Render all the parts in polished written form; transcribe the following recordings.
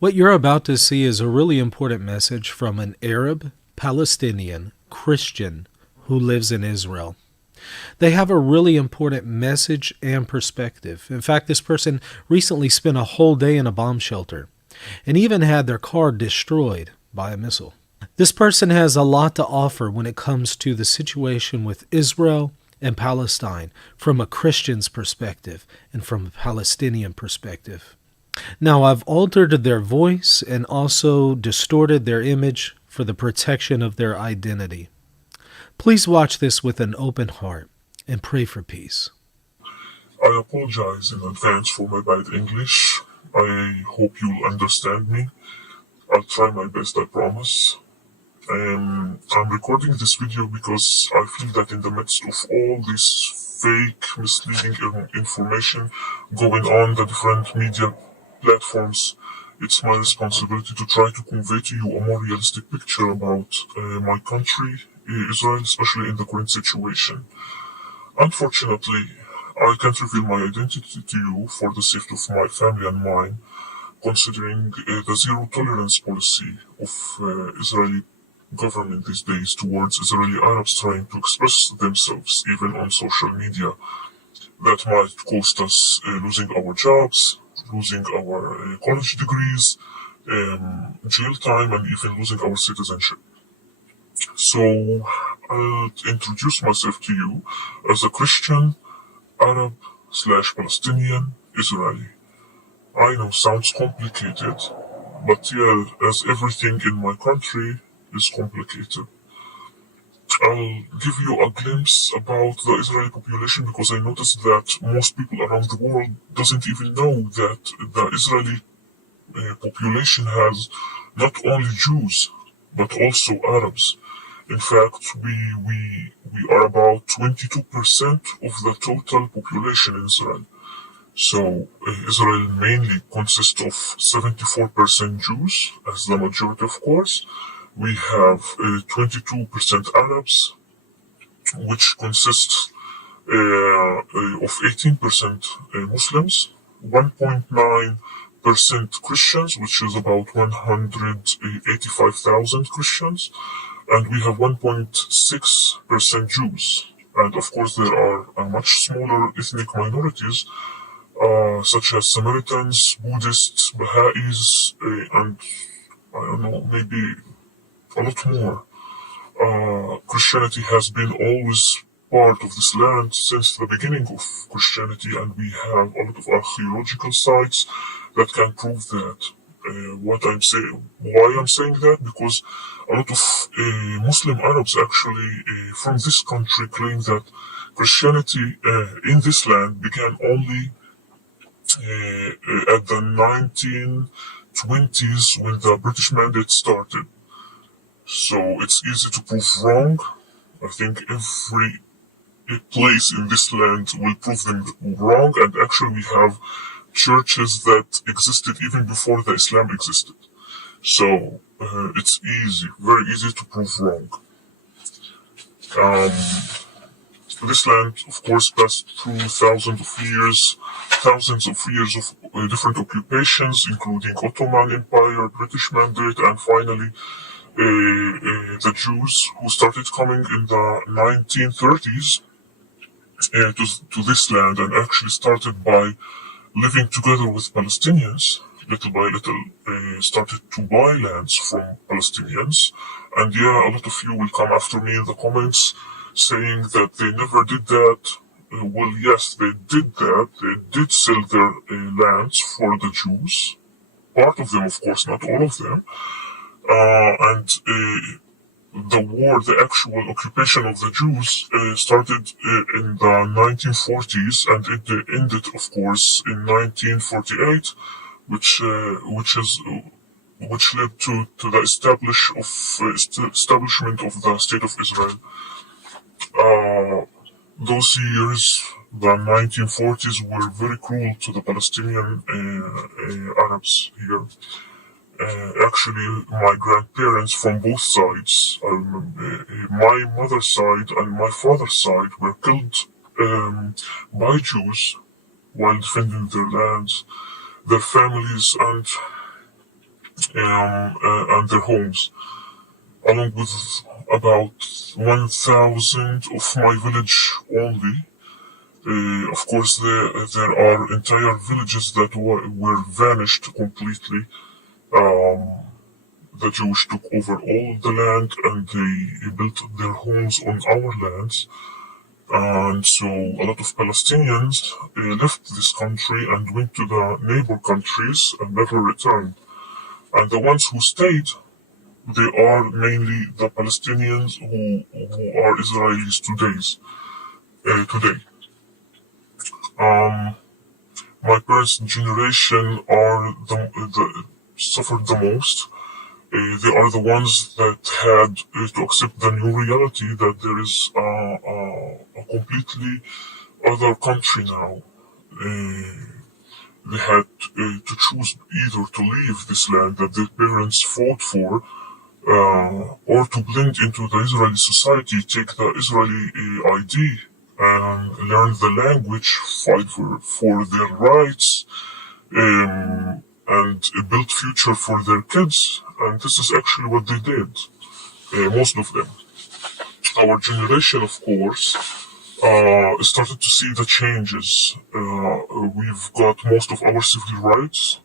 What you're about to see is a really important message from an Arab Palestinian Christian who lives in Israel. They have a really important message and perspective. In fact, this person recently spent a whole day in a bomb shelter and even had their car destroyed by a missile. This person has a lot to offer when it comes to the situation with Israel and Palestine from a Christian's perspective and from a Palestinian perspective. Now, I've altered their voice and also distorted their image for the protection of their identity. Please watch this with an open heart and pray for peace. I apologize in advance for my bad English. I hope you'll understand me. I'll try my best, I promise. I'm recording this video because I feel that in the midst of all this fake, misleading information going on the different media platforms, it's my responsibility to try to convey to you a more realistic picture about my country, Israel, especially in the current situation. Unfortunately, I can't reveal my identity to you for the safety of my family and mine, considering the zero tolerance policy of Israeli government these days towards Israeli Arabs trying to express themselves, even on social media. That might cost us losing our jobs, losing our college degrees, jail time, and even losing our citizenship. So I'll introduce myself to you as a Christian, Arab/Palestinian, Israeli. I know sounds complicated, but yeah, as everything in my country is complicated. I'll give you a glimpse about the Israeli population because I noticed that most people around the world doesn't even know that the Israeli population has not only Jews but also Arabs. In fact, we are about 22% of the total population in Israel. So Israel mainly consists of 74% Jews, as the majority, of course. We have 22% Arabs, which consists of 18% Muslims, 1.9% Christians, which is about 185,000 Christians, and we have 1.6% Jews. And of course, there are much smaller ethnic minorities, such as Samaritans, Buddhists, Baha'is, and I don't know, maybe a lot more. Christianity has been always part of this land since the beginning of Christianity, and we have a lot of archaeological sites that can prove that. Why I'm saying that? Because a lot of Muslim Arabs actually from this country claim that Christianity in this land began only at the 1920s when the British Mandate started. So it's easy to prove wrong. I think every place in this land will prove them wrong, and actually we have churches that existed even before the Islam existed. So it's easy, very easy to prove wrong. This land, of course, passed through thousands of years of different occupations, including Ottoman Empire, British Mandate, and finally the Jews who started coming in the 1930s to this land and actually started by living together with Palestinians. Little by little started to buy lands from Palestinians. And yeah, a lot of you will come after me in the comments saying that they never did that. Well, yes, they did that. They did sell their lands for the Jews. Part of them, of course, not all of them. And the war, the actual occupation of the Jews started in the 1940s, and it ended, of course, in 1948, which led to the establishment of the State of Israel. Those years, the 1940s, were very cruel to the Palestinian Arabs here. Actually, my grandparents from both sides, I remember, my mother's side and my father's side were killed by Jews while defending their lands, their families, and and their homes, along with about 1,000 of my village only. Of course, there are entire villages that were vanished completely. The Jewish took over all the land and they built their homes on our lands. And so a lot of Palestinians left this country and went to the neighbor countries and never returned. And the ones who stayed, they are mainly the Palestinians who are Israelis today. My parents' generation are the suffered the most. They are the ones that had to accept the new reality that there is a completely other country now. They had to choose either to leave this land that their parents fought for, or to blend into the Israeli society, take the Israeli ID, and learn the language, fight for their rights, and build future for their kids. And this is actually what they did, most of them. Our generation, of course, started to see the changes. We've got most of our civil rights.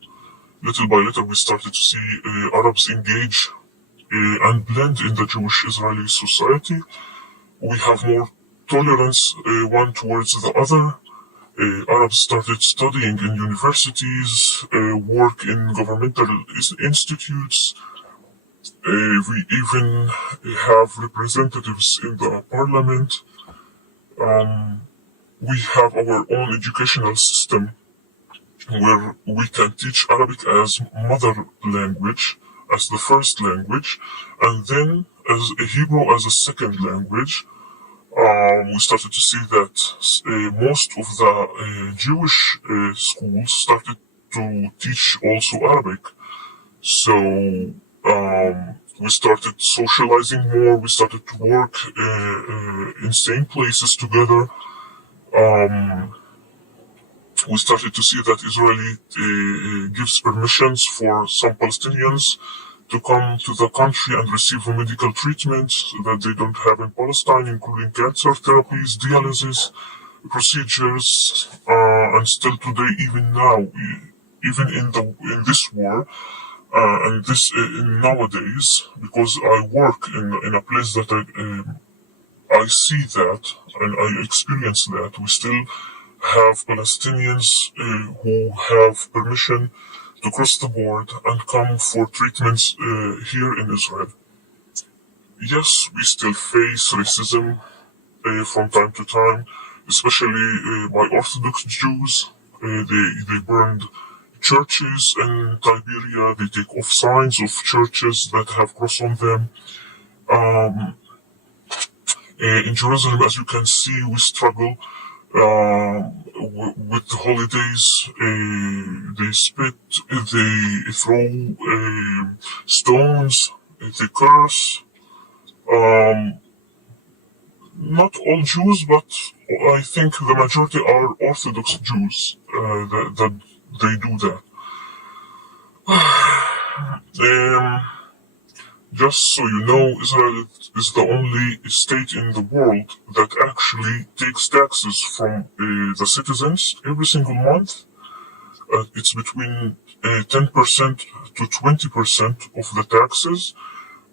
Little by little, we started to see Arabs engage and blend in the Jewish-Israeli society. We have more tolerance one towards the other. Arabs started studying in universities, work in governmental institutes. We even have representatives in the parliament. We have our own educational system where we can teach Arabic as mother language, as the first language, and then as Hebrew as a second language. We started to see that most of the Jewish schools started to teach also Arabic. So we started socializing more. We started to work in same places together. We started to see that Israeli gives permissions for some Palestinians to come to the country and receive medical treatments that they don't have in Palestine, including cancer therapies, dialysis procedures, and still today, even now, even in this war, and this nowadays, because I work in a place that I see that and I experience that, we still have Palestinians who have permission to cross the board and come for treatments here in Israel. Yes, we still face racism from time to time, especially by Orthodox Jews. They burned churches in Tiberia. They take off signs of churches that have cross on them. In Jerusalem, as you can see, we struggle with the holidays. They spit, they throw stones, they curse. Not all Jews, but I think the majority are Orthodox Jews that they do that. Just so you know, Israel is the only state in the world that actually takes taxes from the citizens every single month. It's between 10% to 20% of the taxes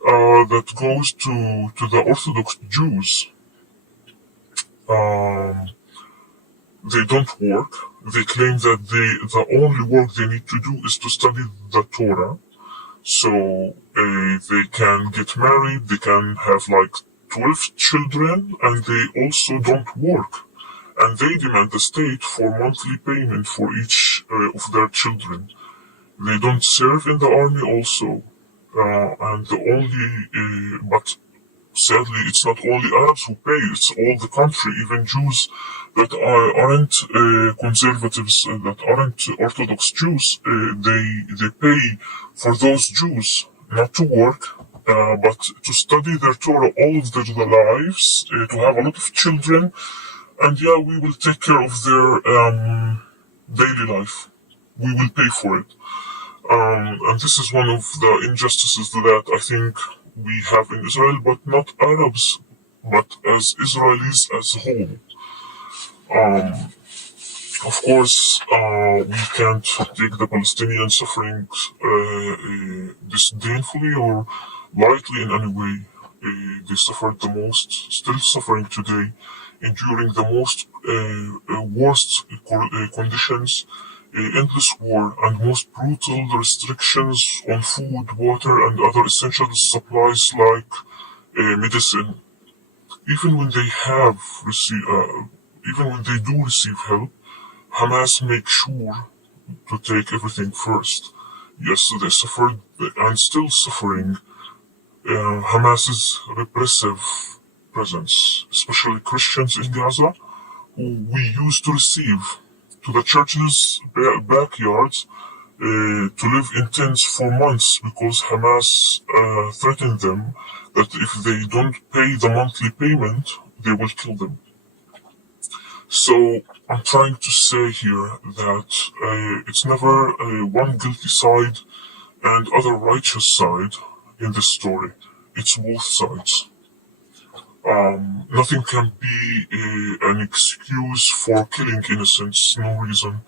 that goes to the Orthodox Jews. They don't work. They claim that the only work they need to do is to study the Torah. So they can get married, they can have like 12 children, and they also don't work. And they demand the state for monthly payment for each of their children. They don't serve in the army also. And the only, but sadly, it's not only Arabs who pay, it's all the country, even Jews that aren't conservatives, that aren't Orthodox Jews, they pay for those Jews not to work, but to study their Torah all of their lives, to have a lot of children, and yeah, we will take care of their daily life. We will pay for it. And this is one of the injustices that I think we have in Israel, but not Arabs, but as Israelis as a whole. Um, of course, we can't take the Palestinian suffering disdainfully or lightly in any way. They suffered the most, still suffering today, enduring the most worst conditions, endless war, and most brutal restrictions on food, water, and other essential supplies like medicine. Even when they have received, even when they do receive help, Hamas makes sure to take everything first. Yes, they suffered and still suffering Hamas's repressive presence, especially Christians in Gaza, who we used to receive to the churches' backyards to live in tents for months because Hamas threatened them that if they don't pay the monthly payment, they will kill them. So I'm trying to say here that it's never one guilty side and other righteous side in this story. It's both sides. Nothing can be an excuse for killing innocents, no reason.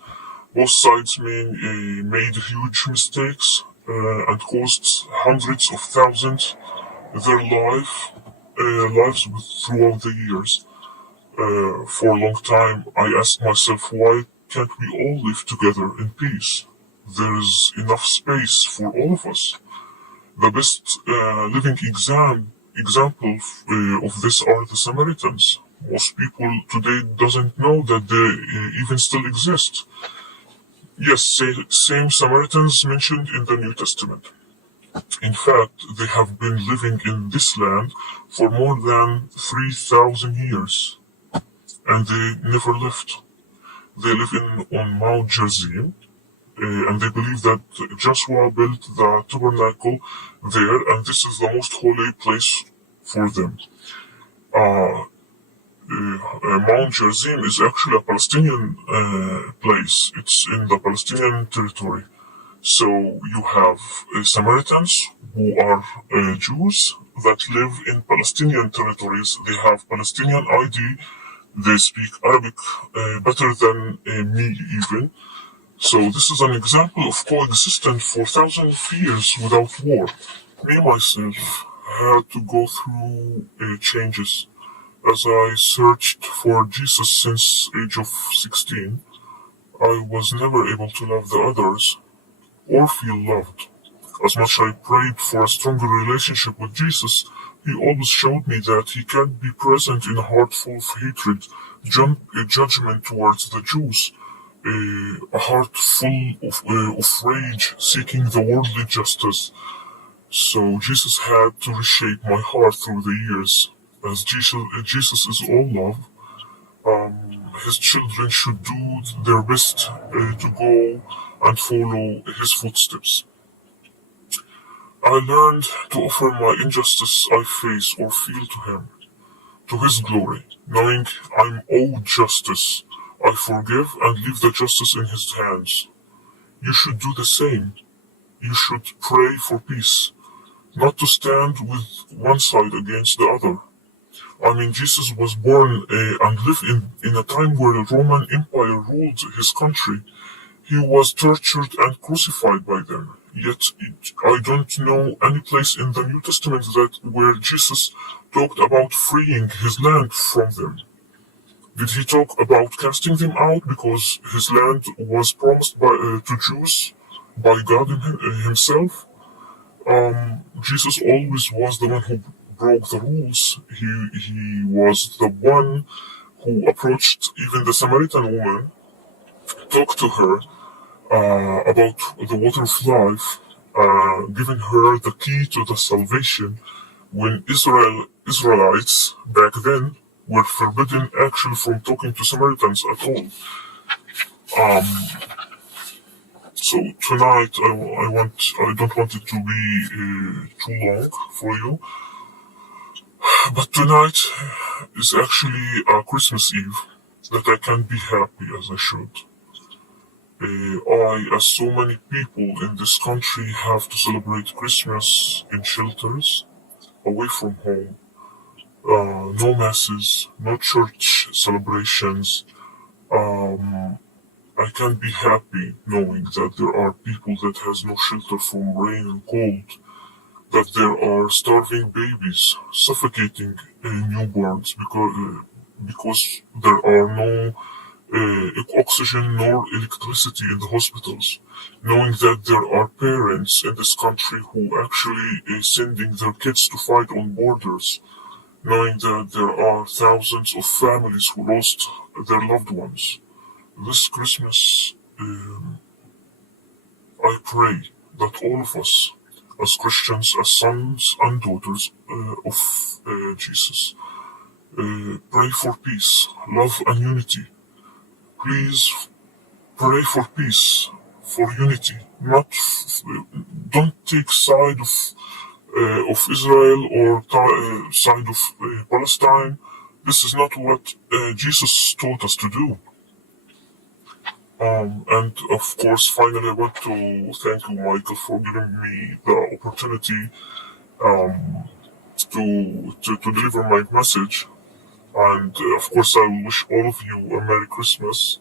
Both sides made huge mistakes and cost hundreds of thousands their lives throughout the years. For a long time, I asked myself, why can't we all live together in peace? There is enough space for all of us. The best living example of this are the Samaritans. Most people today doesn't know that they even still exist. Yes, same Samaritans mentioned in the New Testament. In fact, they have been living in this land for more than 3,000 years, and they never left. They live on Mount Gerizim, and they believe that Joshua built the tabernacle there, and this is the most holy place for them. Mount Gerizim is actually a Palestinian place. It's in the Palestinian territory. So you have Samaritans who are Jews that live in Palestinian territories. They have Palestinian ID. They speak Arabic better than me even. So this is an example of coexistence for thousands of years without war. Me myself had to go through changes. As I searched for Jesus since age of 16, I was never able to love the others or feel loved. As much I prayed for a stronger relationship with Jesus, he always showed me that he can't be present in a heart full of hatred, judgment towards the Jews, a heart full of rage, seeking the worldly justice. So Jesus had to reshape my heart through the years. As Jesus is all love, his children should do their best to go and follow his footsteps. I learned to offer my injustice I face or feel to him, to his glory, knowing I'm owed justice. I forgive and leave the justice in his hands. You should do the same. You should pray for peace, not to stand with one side against the other. I mean, Jesus was born and lived in a time where the Roman Empire ruled his country. He was tortured and crucified by them. Yet I don't know any place in the New Testament where Jesus talked about freeing his land from them. Did he talk about casting them out because his land was promised to Jews by God himself? Jesus always was the one who broke the rules. He was the one who approached even the Samaritan woman, talked to her about the water of life, giving her the key to the salvation when Israelites back then were forbidden actually from talking to Samaritans at all. So tonight I don't want it to be too long for you, but tonight is actually Christmas Eve that I can't be happy as I should. I, as so many people in this country, have to celebrate Christmas in shelters, away from home. No masses, no church celebrations. Um, I can be happy knowing that there are people that has no shelter from rain and cold, that there are starving babies, suffocating newborns because there are no oxygen nor electricity in the hospitals, knowing that there are parents in this country who actually sending their kids to fight on borders, knowing that there are thousands of families who lost their loved ones. This Christmas, I pray that all of us, as Christians, as sons and daughters of Jesus, pray for peace, love, and unity. Please pray for peace, for unity. Don't take side of Israel or side of Palestine. This is not what Jesus taught us to do. And of course, finally, I want to thank you, Michael, for giving me the opportunity to deliver my message. And of course, I wish all of you a Merry Christmas.